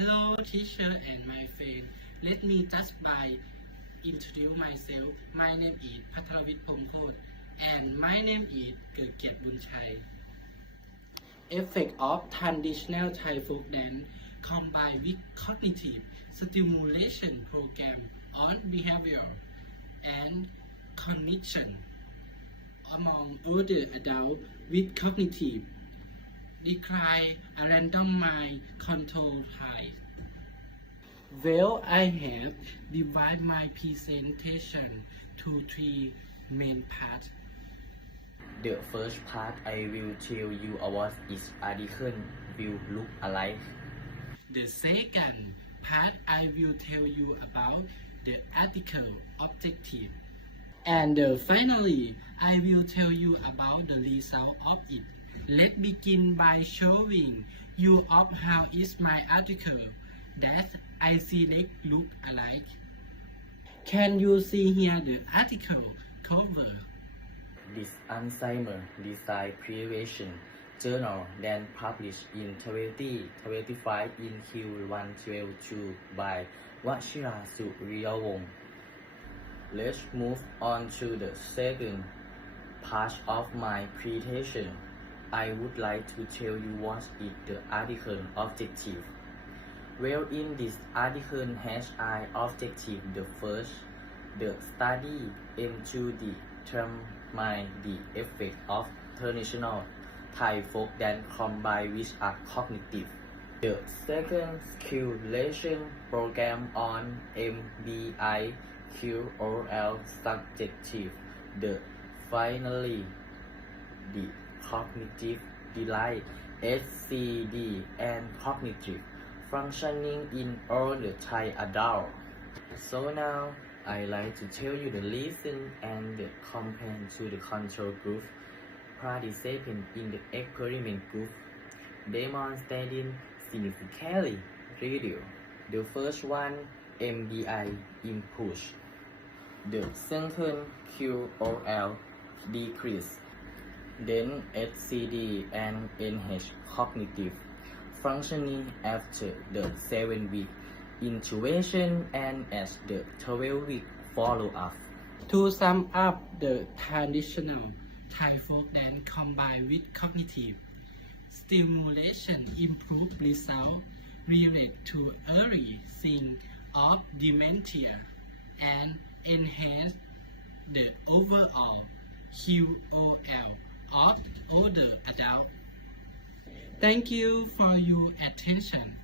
Hello, teacher and my friend. Let me just by introduce myself. My name is พัทรวิทย์พงโคตร and my name is เกิดเกียรติบุญชัย Effect of traditional Thai folk dance combined with cognitive stimulation program on behavior and cognition among older adults with cognitive decline a randomized control trial. Well, I have divided my presentation to three main parts. The first part I will tell you about is article will look alike. The second part, I will tell you about the article objective. And uh, finally, I will tell you about the result of it. Let's begin by showing you of how is my article that I select look alike. Can you see here the article cover? This Alzheimer Design Prevention Journal then published in 2025 in Q112 by Wachira Suriyawong. Let's move on to the second part of my presentation. I would like to tell you what is the article objective. Well, in this article has I objective the first, the study aim to determine the effect of traditional Thai folk dance combined with a cognitive. The second skill program on MBI QOL subjective. The finally the cognitive delight SCD and cognitive functioning in all the Thai adult. So now I like to tell you the reason and the to the control group participant in the experiment group demonstrating significantly reduce. The first one MBI impulse. The second QOL decrease. Then HCD and NH cognitive functioning after the 7 week intubation and as the 12 week follow up. To sum up, the traditional Thai folk dance combined with cognitive stimulation improve result related to early sign of dementia and enhance the overall QOL of older adults. Thank you for your attention.